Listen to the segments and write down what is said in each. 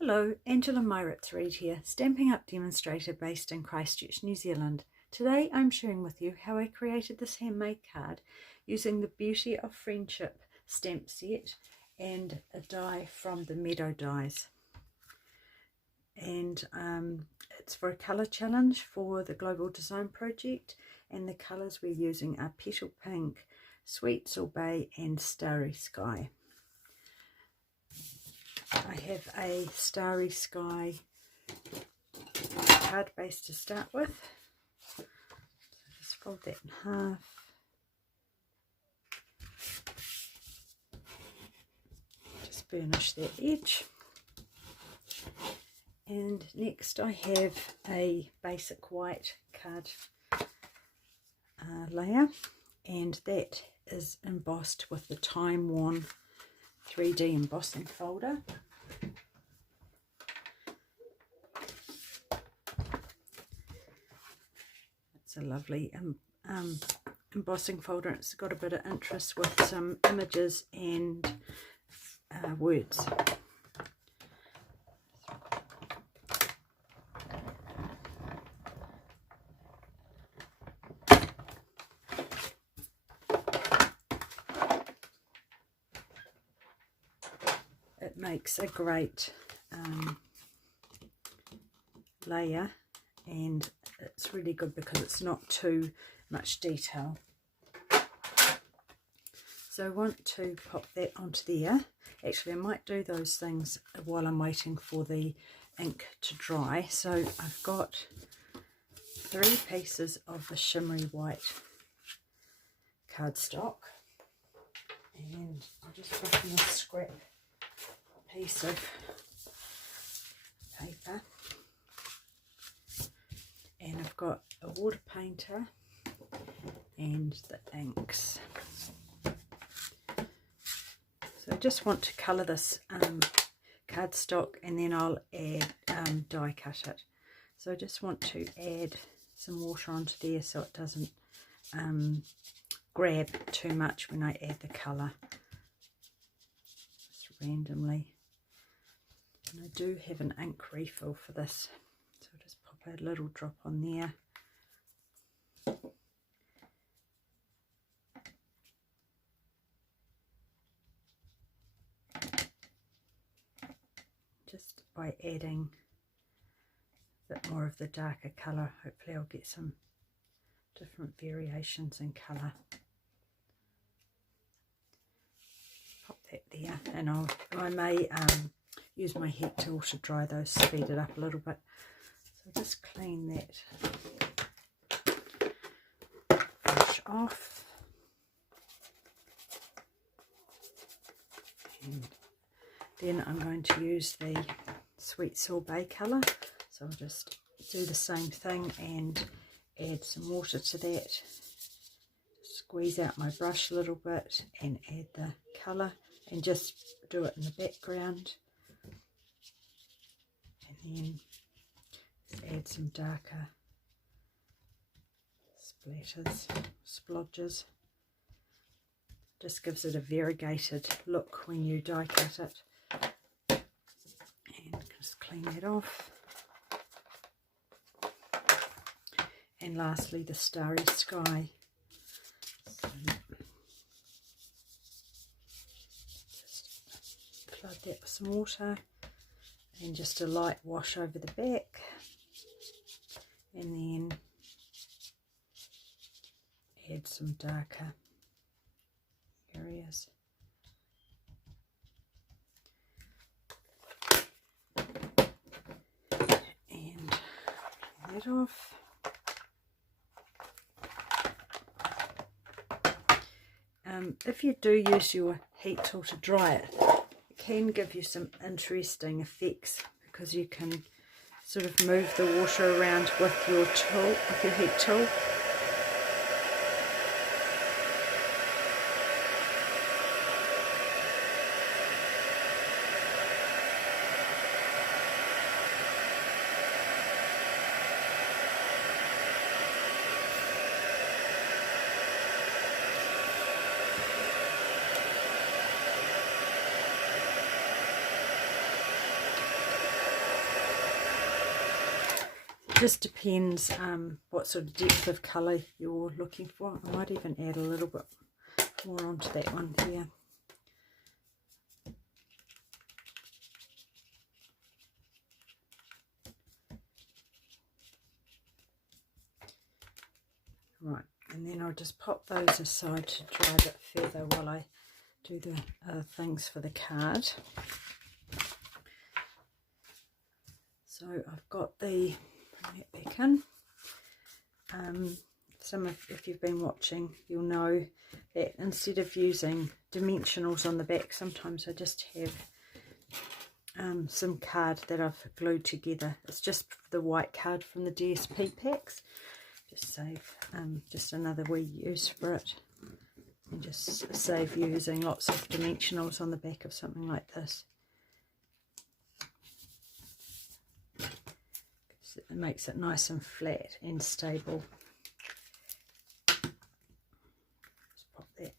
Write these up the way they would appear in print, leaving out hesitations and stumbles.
Hello, Angela Meiritz-Reid here, Stampin' Up demonstrator based in Christchurch, New Zealand. Today I'm sharing with you how I created this handmade card using the Beauty of Friendship stamp set and a die from the Meadow dies. And it's for a colour challenge for the Global Design Project, and the colours we're using are Petal Pink, Sweet Sorbet and Starry Sky. I have a Starry Sky card base to start with. So just fold that in half. Just burnish that edge. And next I have a basic white card layer, and that is embossed with the time worn 3D embossing folder. It's a lovely embossing folder. It's got a bit of interest with some images and words. It makes a great layer, and it's really good because it's not too much detail. So I want to pop that onto there. Actually, I might do those things while I'm waiting for the ink to dry. So I've got 3 pieces of the shimmery white cardstock, and I'll just put in a scrap piece of paper, and I've got a water painter and the inks. So I just want to colour this cardstock, and then I'll add die cut it. So I just want to add some water onto there so it doesn't grab too much when I add the colour, just randomly. And I do have an ink refill for this, so I'll just pop a little drop on there. Just by adding a bit more of the darker colour, hopefully I'll get some different variations in colour. Pop that there, and I may use my heat tool to dry those, speed it up a little bit. So just clean that brush off, and then I'm going to use the Sweet Sorbet colour. So I'll just do the same thing and add some water to that, squeeze out my brush a little bit and add the colour, and just do it in the background. And then just add some darker splodges. Just gives it a variegated look when you die cut it. And just clean that off. And lastly, the Starry Sky. So just flood that with some water, and just a light wash over the back, and then add some darker areas. And clean that off. If you do use your heat tool to dry it, it can give you some interesting effects, because you can sort of move the water around with your tool, with your heat tool. just depends what sort of depth of colour you're looking for. I might even add a little bit more onto that one here. Right, and then I'll just pop those aside to dry a bit further while I do the things for the card. So I've got the, bring that back in. If you've been watching, you'll know that instead of using dimensionals on the back, sometimes I just have some card that I've glued together. It's just the white card from the DSP packs. Just save just another wee use for it, and just save using lots of dimensionals on the back of something like this. It makes it nice and flat and stable. Just pop that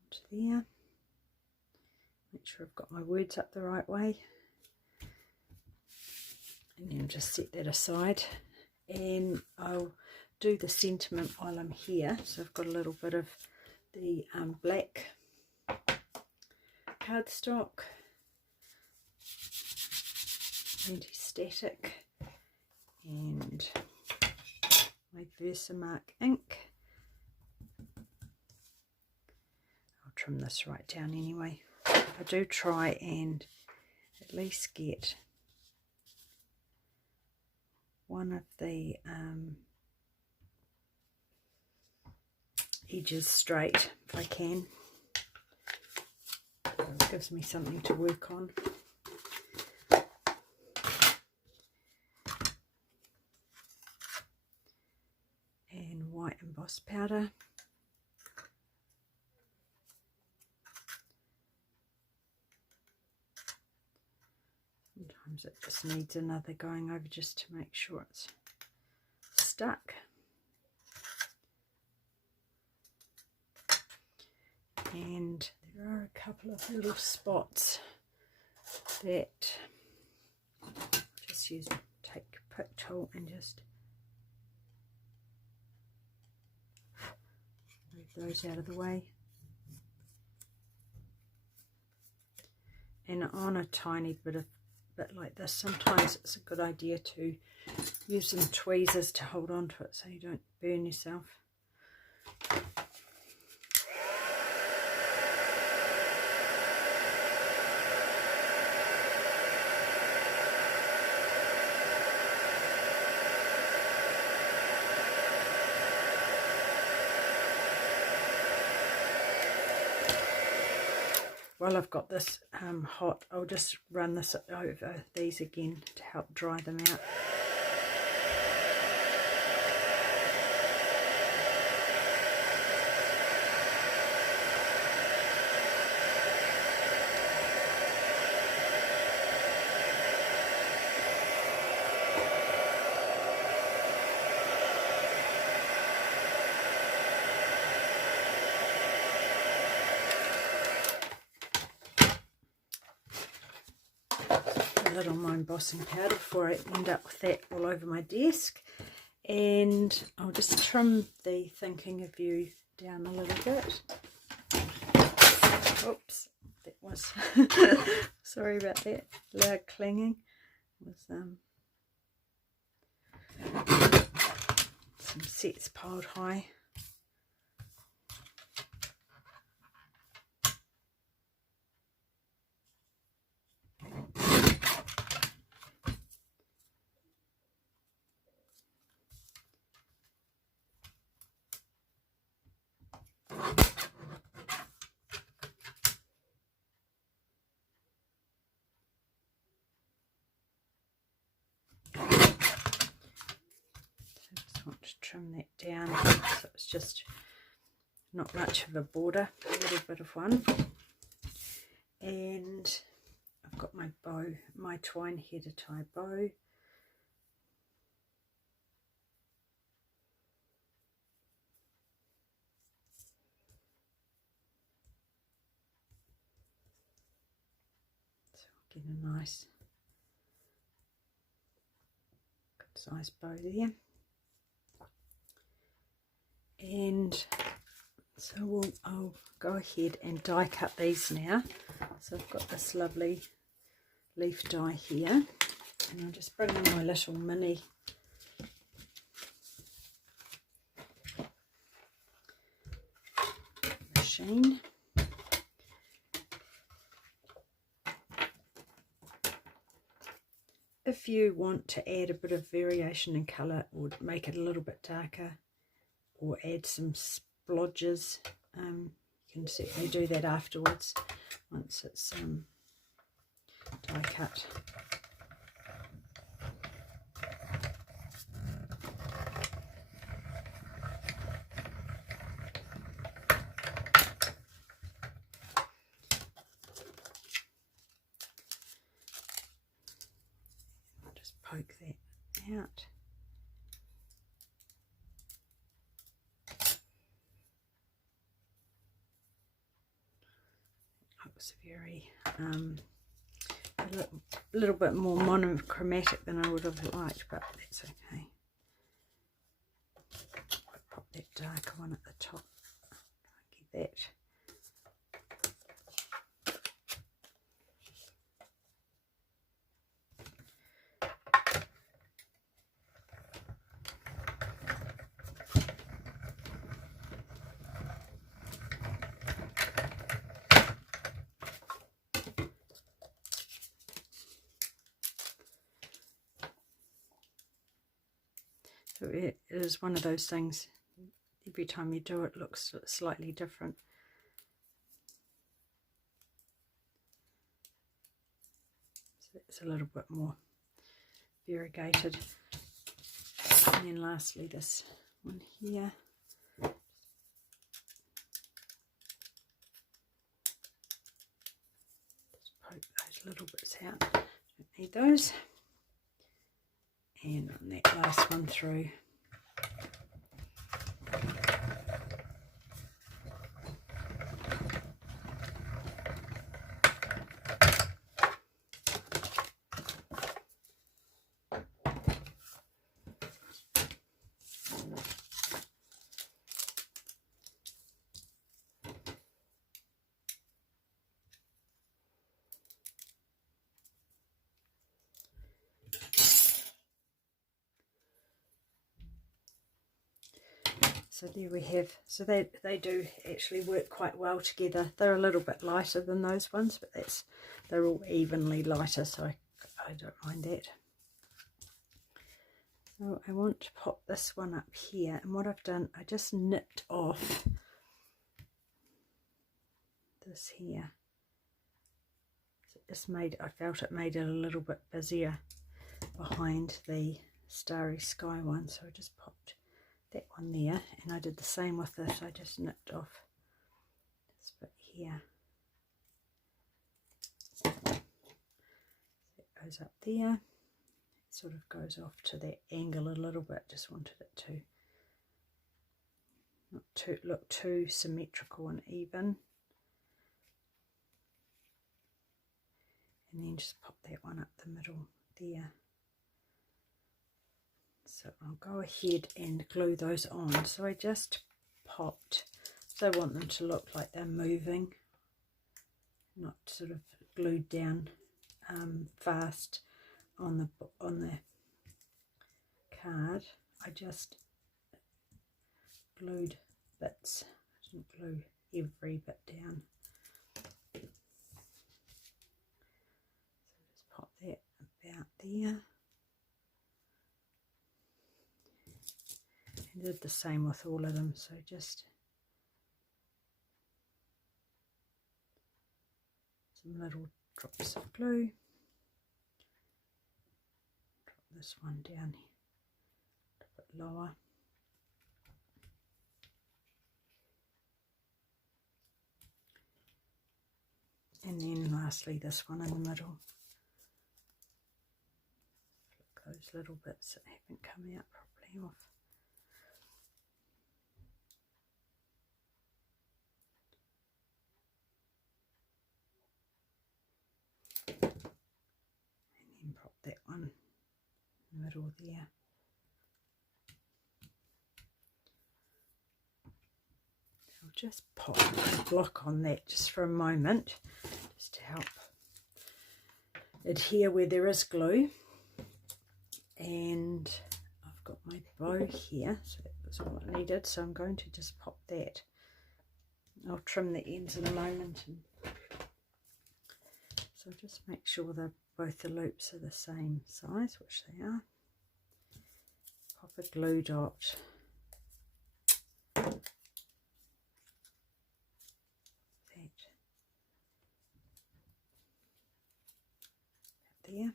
onto there. Make sure I've got my words up the right way. And then just set that aside. And I'll do the sentiment while I'm here. So I've got a little bit of the black cardstock, anti-static, and my Versamark ink. I'll trim this right down anyway. I do try and at least get one of the edges straight if I can. So it gives me something to work on. And white embossed powder. Sometimes it just needs another going over just to make sure it's stuck. And there are a couple of little spots that just take a pick tool and just move those out of the way. And on a tiny bit like this, sometimes it's a good idea to use some tweezers to hold on to it so you don't burn yourself. While I've got this hot, I'll just run this over these again to help dry them out. On my embossing powder before I end up with that all over my desk, and I'll just trim the thinking of you down a little bit. Oops, that was sorry about that loud clanging. It was some sets piled high. Trim that down so it's just not much of a border, a little bit of one. And I've got my bow, my twine hair to tie bow. So I'll get a nice size bow there. And so I'll go ahead and die cut these now. So I've got this lovely leaf die here, and I'll just bring in my little mini machine. If you want to add a bit of variation in colour or make it a little bit darker or add some splodges, you can certainly do that afterwards once it's die cut. I'll just poke that out. Looks very a little bit more monochromatic than I would have liked, but that's okay. I'll pop that darker one at the top. Get that. So it is one of those things, every time you do it, looks slightly different. So it's a little bit more variegated. And then lastly this one here. Just poke those little bits out, don't need those. And run that last one through. So there we have, so they do actually work quite well together. They're a little bit lighter than those ones, but they're all evenly lighter, so I don't mind that. So I want to pop this one up here, and what I've done, I just nipped off this here. So it just I felt it made it a little bit busier behind the Starry Sky one, so I just popped that one there, and I did the same with this. I just nipped off this bit here. So it goes up there, it sort of goes off to that angle a little bit. Just wanted it to not to look too symmetrical and even, and then just pop that one up the middle there. So I'll go ahead and glue those on. So I just popped, so I want them to look like they're moving, not sort of glued down fast on the card. I just glued bits. I didn't glue every bit down. So just pop that about there. I did the same with all of them, so just some little drops of glue. Drop this one down here a bit lower. And then lastly this one in the middle. Flick those little bits that haven't come out properly off. And then pop that one in the middle there. just pop a block on that just for a moment, just to help adhere where there is glue. And I've got my bow here, so that was all I needed, so I'm going to just pop that. I'll trim the ends in a moment, and so just make sure that both the loops are the same size, which they are. Pop a glue dot. There.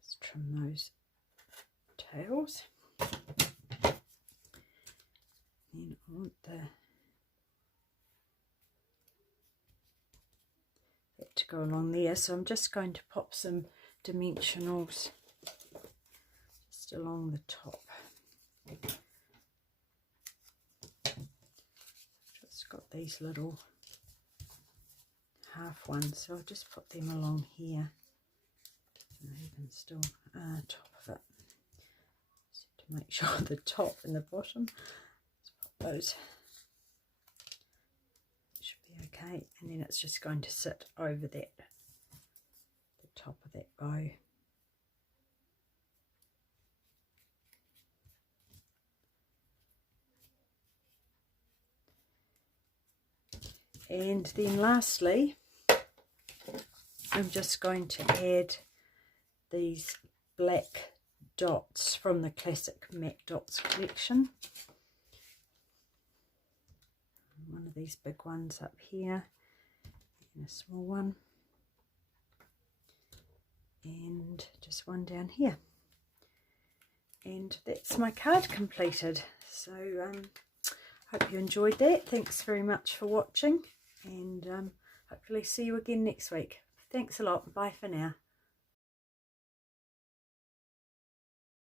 Just trim those tails. Then I want that to go along there, so I'm just going to pop some dimensionals just along the top. Just got these little half ones, so I'll just put them along here, and even still top of it, just to make sure the top and the bottom. Let's pop those. Should be okay, and then it's just going to sit over that, the top of that bow. And then lastly, I'm just going to add these black dots from the classic Matte Dots collection. One of these big ones up here, and a small one, and just one down here. And that's my card completed. So hope you enjoyed that. Thanks very much for watching, and hopefully see you again next week. Thanks a lot. Bye for now.